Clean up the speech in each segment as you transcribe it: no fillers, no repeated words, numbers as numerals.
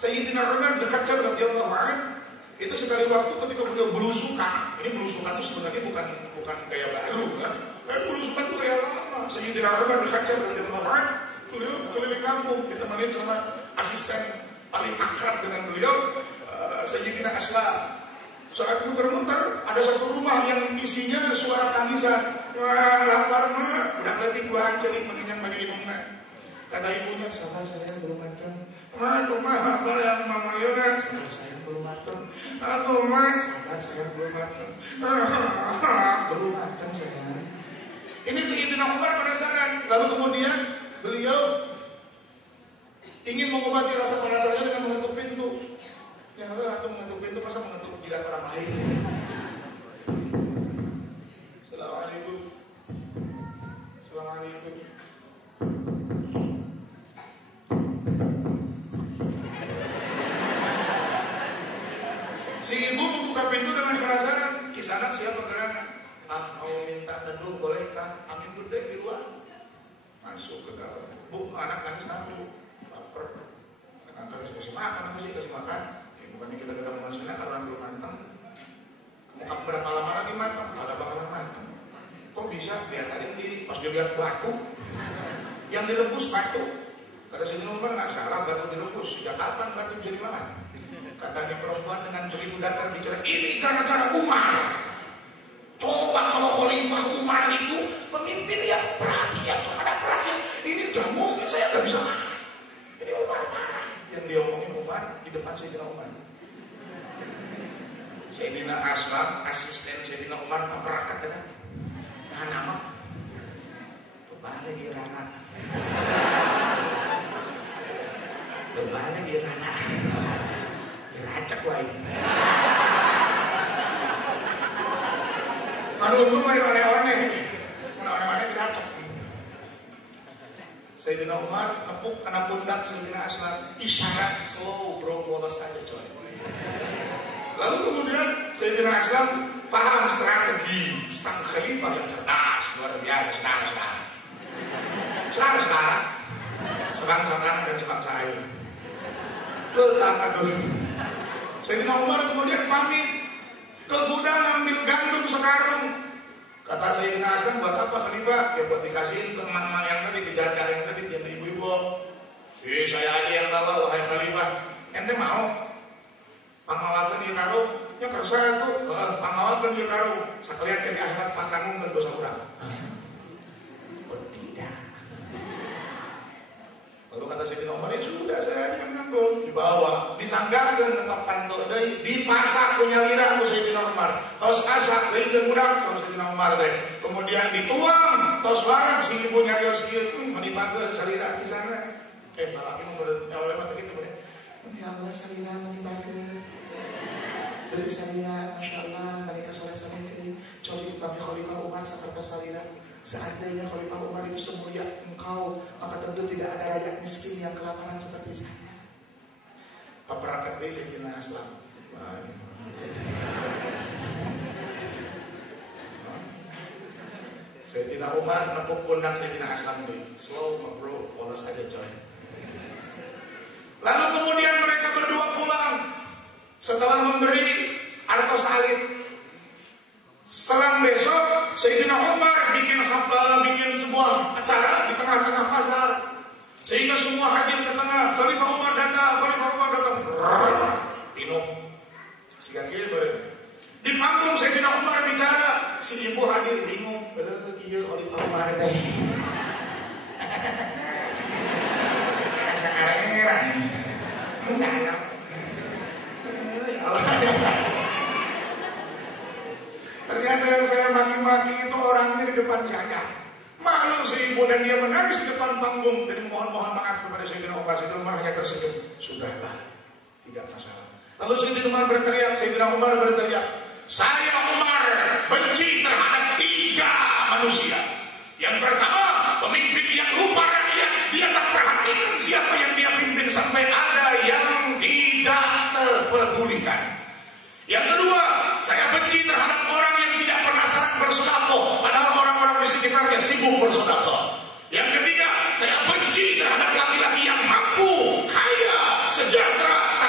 Sayyidina Umar berkaca radhiyallahu anhu itu sekali waktu ketika beliau belusukan. Ini belusukan itu sebenarnya bukan gaya baru kan. Belusukan itu gaya lama. Sayyidina Umar berkaca radhiyallahu anhu beliau keliling kampung ditemani sama asisten paling akrab dengan beliau, Sayyidina Aslam. Saat muter-muter ada satu rumah yang isinya suara tangisan. Wah, lapar mah, udah ketik buah celik mendingan bagi ibunya. Kata ibunya, sabar saya belum matang. Mah, kumaha barang mama ya, sabar saya belum matang. Aduh, mah, sabar saya belum matang. Belum matang saya. Ini Sayyidina Umar penasaran. Lalu kemudian beliau ingin mengobati rasa penasarannya dengan mengetuk pintu. Ya, atau mengetuk pintu masa mengetuk jidat orang lain. Assalamualaikum. Assalamualaikum. Si ibu membuka pintu dengan penasaran. Kisanak siapa gerangan? Mau minta teduh bolehkah? Angin gede di luar. Masuk ke dalam. Bu, anak kan satu. Lapar. Anak-anak kasih makan, apa sih kasih makan? Bukannya kita sudah mengasihnya kalau orang belum matang. Mau berapa lama lagi matang? Ada bakalan matang. Kok bisa? Lihat tadi sendiri. Pas dia lihat batu, yang direbus batu. Kata Sayyidina Umar nggak salah, batu direbus. Sejak kapan batu bisa dimakan? Katanya perempuan dengan begitu datar bicara, ini gara-gara Umar. Coba kalau Khalifah Umar itu pemimpin yang perhatian terhadap rakyat, ini udah mungkin saya nggak bisa makan. Ini Umar marah. Yang diomongin Umar di depan Sayyidina Umar. Sayyidina Aslam, asisten Sayyidina Umar, memperakat kan? Nah, nama berbalik di rana. Berbalik di rana. Diracak wae. Aduh, itu main aneh-aneh. Aneh-aneh diracak. Sayyidina Umar tepuk kena pundak Sayyidina Aslam, isyarat slow bro, bolos aja coy. Lalu kemudian Sayyidina Aslam paham strategi sang khalifah yang cerdas, luar biasa, sedang-sedang. Sedang-sedang dan sebangsa air. Aduh. Sayyidina Umar kemudian pamit ke gudang ambil gandum sekarung. Kata Sayyidina Aslam, buat apa khalifah? Ya buat dikasihin ke emak-emak yang tadi, ke jajar yang tadi, yang ibu-ibu. Saya aja yang bawa, wahai khalifah. Ente mau? Pangawalkan di taruh, ya kersa itu, pangawalkan di taruh. Sekalian di akhirat pangkamu dan dosa kurang. Oh tidak. Lalu kata Sayyidina Umar, ya sudah saya yang nanggung. Dibawa, disanggakan ke pantok dari, dipasak punya lirah ke Sayyidina Umar. Tos asak, dari kemudak sama Sayyidina Umar deh. Kemudian dituang, tos barang si ibu nyari osir, menimbakan salirah di sana. Malah ini oleh mata gitu boleh. Ya Allah, salirah menimbakan. Dari salirah, Masya Allah, mereka soleh-soleh ini. Coba Bapak Khalifah Umar sampai ke salirah. Seandainya Khalifah Umar itu semulia engkau, maka tentu tidak ada rakyat miskin yang kelaparan seperti saya. Peperakat ini Sayyidina Aslam. Sayyidina Umar nepuk pundak Sayyidina Aslam ini. Slow bro, polos aja coy. Lalu kemudian mereka berdua pulang setelah memberi arto salib. Selang besok Sayyidina Umar bikin sebuah acara di tengah-tengah pasar, sehingga semua hadir ke tengah. Khalifah Umar datang. Minum jika kira di panggung Sayyidina Umar bicara, si ibu hadir bingung. Betul kia Khalifah Umar teh. Ternyata yang saya maki-maki itu orangnya di depan saya. Malu si ibu dan dia menangis di depan panggung. Jadi mohon maaf kepada Sayyidina Umar. Sayyidina Umar hanya tersenyum. Sudahlah, tidak masalah. Lalu Sayyidina Umar berteriak. Saya Umar benci terhadap 3 manusia. Yang pertama, pemimpin yang lupa rakyat. Dia tak perhatikan siapa yang dia pimpin sampai ada yang tidak terpedulikan. Yang kedua, saya benci terhadap orang yang tidak penasaran bersedekah, padahal orang-orang di sekitarnya sibuk bersedekah. Yang ketiga, saya benci terhadap laki-laki yang mampu, kaya, sejahtera,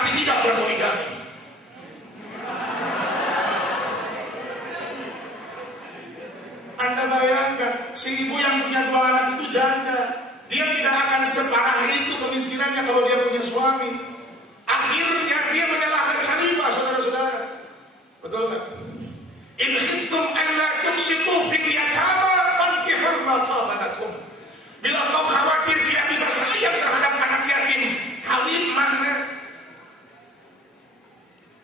janda. Si ibu yang punya 2 anak itu janda. Dia tidak akan separah itu kemiskinannya kalau dia punya suami. Akhirnya dia menyalahkan khalifah, saudara-saudara. Betul nggak? In khiftum an la tumsitu fil yatama fankihul ma taba lakum. Bila kau khawatir tidak bisa sayang terhadap anak yatim, kawin mana?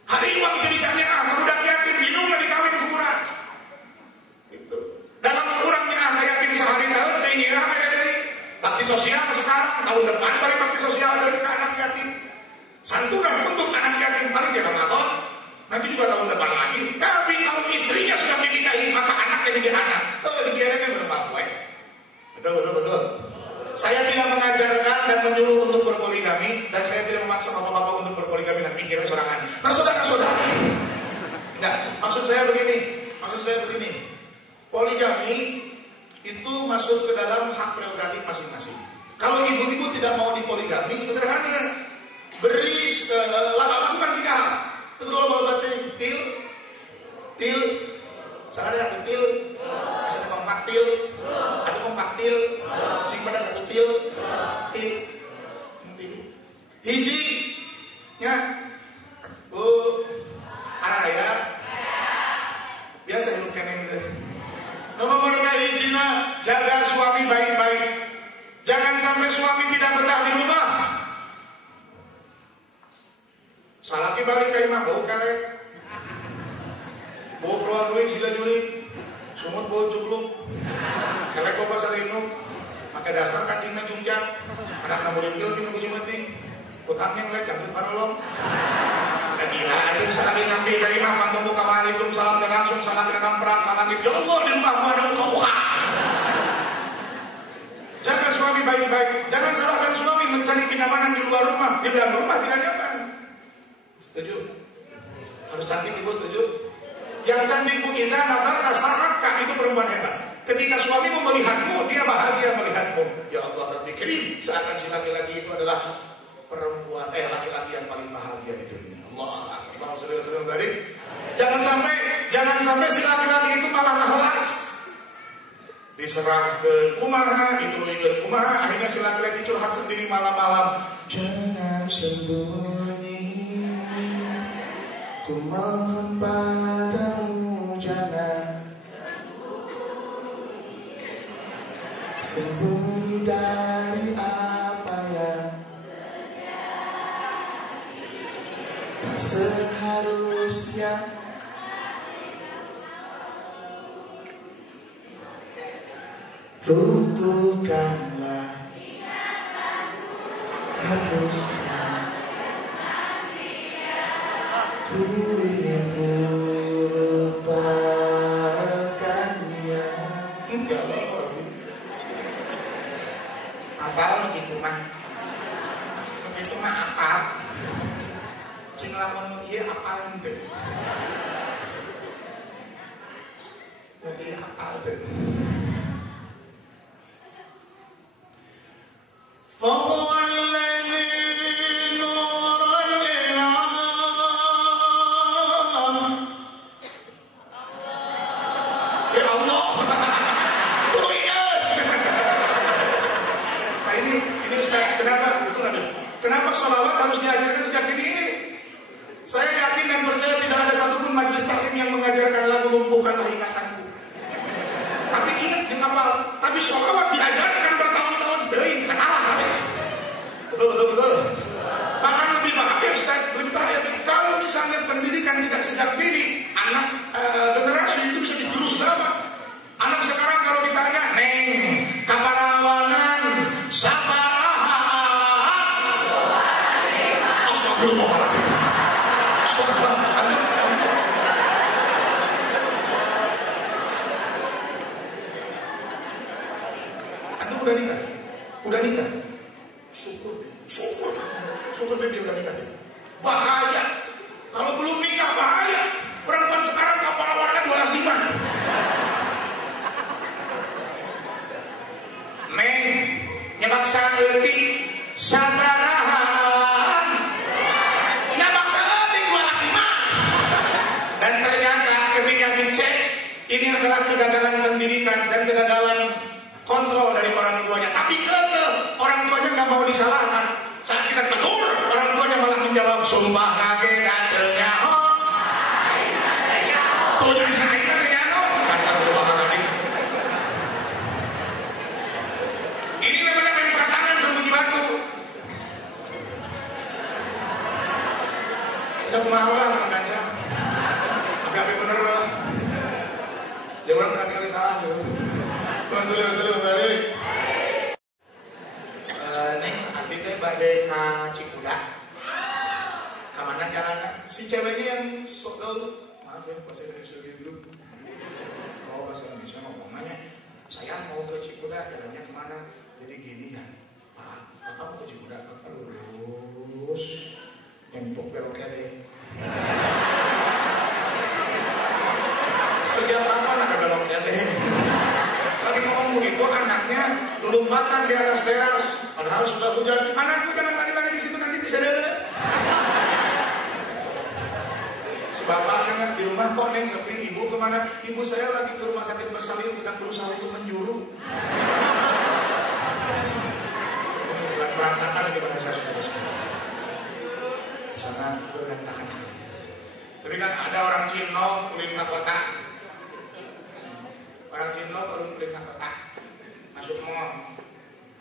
Hari uang misalnya budak yatim hidungnya dikawin kuburan. Itu. Dalam kurangnya anak yatim sehari tahun ini dari bakti sosial sekarang tahun depan balik bakti sosial dari anak yatim. Santunan untuk anak yatim paling di Ramadan, nanti juga tahun depan lagi. Tapi kalau istrinya sudah dinikahi maka anaknya jadi anak. Dikirakan belum apa? Betul. Saya tidak mengajarkan dan menyuruh untuk berpoligami, dan saya tidak memaksa bapak-bapak untuk berpoligami dan pikirnya sorangan. Nah, saudara-saudara, enggak, maksud saya begini. Poligami itu masuk ke dalam hak prerogatif masing-masing. Kalau ibu-ibu tidak mau dipoligami, sederhana, beri lakukan 3 hal. Kedua bawa til, sekarang ada til, bisa ada kompaktil, simpan 1 til, hiji, nya, bu, anak ayah, biasa hidup kenen gitu. Nomor hijina, jaga suami baik-baik, jangan sampai suami tidak betah di rumah. Salaki balik ke imah, bau karet, bau keluar duit sila juri, sumut bau cukup, kelek kau pasar inung, pakai dasar kancingnya jungjang, anak namurin kil pintu kucing mati, utangnya ngelek jangan parolong. Ada gila, ada salaki ngambil ke imah, pantung buka malikum, salam dan langsung, salam dan namprak, malangit, ya Allah di rumah gua ada ukah. Jaga suami baik-baik, jangan salahkan suami mencari kenyamanan di luar rumah, di dalam rumah tidak nyaman. Setuju? Harus cantik ibu, setuju? Yang cantik bu kita nazar syaratkan itu perempuan hebat. Ketika suamimu melihatmu, dia bahagia melihatmu. Ya Allah, berpikirin seakan si laki-laki itu adalah perempuan, laki-laki yang paling bahagia di dunia. Allah sering dari. Jangan sampai si laki-laki itu malah ngehelas. Diserah ke kumaha, itu ke kumaha, akhirnya si laki-laki curhat sendiri malam-malam. Jangan sembunyi. Ku mohon padamu jangan sembunyi dari apa yang seharusnya. Lupakanlah, hapuskan. Ku ingin melupakannya. Apal begitu mah. Begitu mah apal. Cing lamun ieu apal teu. Ieu apal teu. Kenapa sholawat harus diajarkan sejak dini ini? Saya yakin dan percaya tidak ada satupun majelis taklim yang mengajarkan lagu lumpuhkanlah ingatanku. Tapi ingat yang hafal. Tapi sholawat diajarkan bertahun-tahun dari kenapa? Betul. Bahkan lebih bahaya Ustaz, lebih bahaya. Kalau misalnya pendidikan tidak sejak dini, anak generasi itu bisa digerus sama. Anak sekarang kalau ditanya, neng, kaparawangan, siapa? Anda udah nikah? Syukur baby udah nikah. Bahaya. Kalau belum nikah bahaya. Perempuan sekarang kapal warna 12.5. Neng, nyebak saeutik sabarahan. Nyebak saeutik 12.5. Dan ternyata ketika dicek Ini adalah kegagalan pendidikan dan kegagalan kontrol dari orang tuanya. Tapi orang tuanya nggak mau disalahkan. Saat kita tegur, orang tuanya malah menjawab, sumpah nage datenya ho. Tuh jangan sakit datenya ho. Kasar berubah lagi. Ini namanya lempar tangan sembunyi batu. Udah mau lah orang kaca. Tapi bener lah. Dia orang berarti kali salah tuh. Masuk balik. Neng, abdi teh bade ka Cikuda. Kamana jalan? Si ceweknya yang sok gaul. Maaf ya, bahasa Indonesia dulu. Oh, bahasa Indonesia ngomongnya. Saya mau ke Cikuda, jalannya kemana? Jadi gini ya, Pak, Bapak mau ke Cikuda, Bapak lurus, nyempuk beloknya deh. Sejak kapan ada beloknya deh? Lagi ngomong begitu, anaknya lompatan di atas teras, padahal sudah hujan. Anakku jangan lari-lari di situ, nanti bisa deh. Si bapak dengar di rumah kok neng sepi, ibu kemana? Ibu saya lagi ke rumah sakit bersalin, sedang berusaha untuk menjuru. Berantakan di bahasa saudara. Sangat berantakan. Tapi kan ada orang Cina kulin kota. Orang Cina kulin kota. Masuk mall,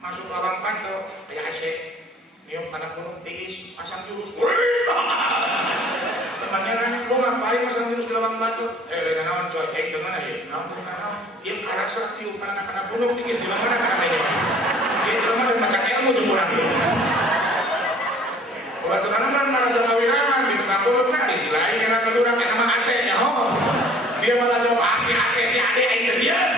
masuk lawang panto, kayak AC. Nyium anak gunung tiis, pasang jurus. Temannya nanya, lu ngapain pasang jurus di lawang batu? Lain naon coy, dengan aja. Naon dia arah serak tiup anak-anak gunung tiis di mana katanya. Dia cuma dan macam ilmu jemuran. Waktu tanaman merasa kawiraman di tukang gunung kan di sisi lain karena kedua nama AC ya ho. Dia malah jawab AC si ade aing kesian.